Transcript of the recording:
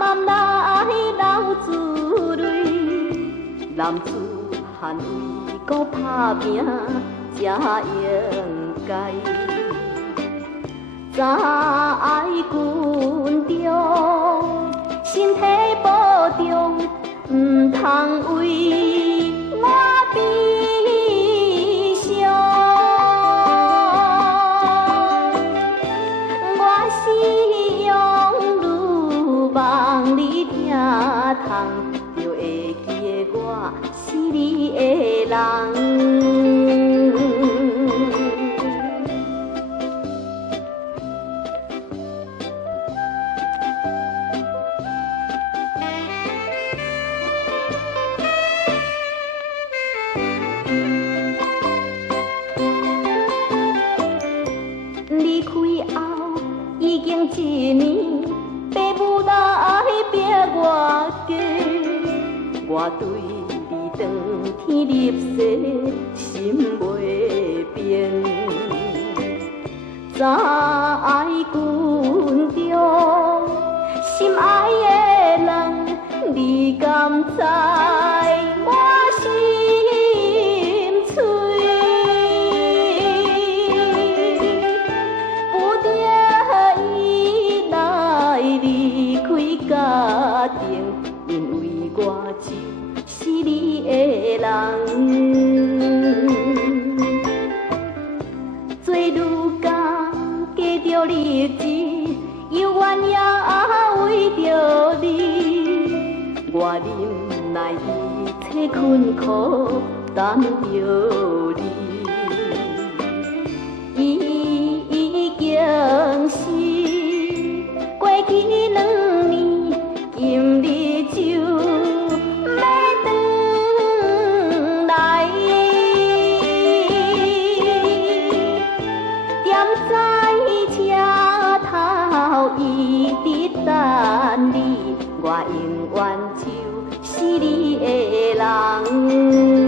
慢来流珠泪，男子汉为国打拼才应该。早爱军中，身体保重，唔通为我悲伤。我是用女望你疼痛，就会记得我是你的人。离开后已经一年，爸母来逼我嫁，我对你长天入世，心袂变。早爱军中，心爱的人，你敢知我心碎？家庭，因为我就是你的人。做女工，过着日子，又怨也为着你。我忍耐一切困苦，等着你。已经是过去2年。今日就要转来，踮在车头一直等你，我永远就是你的人。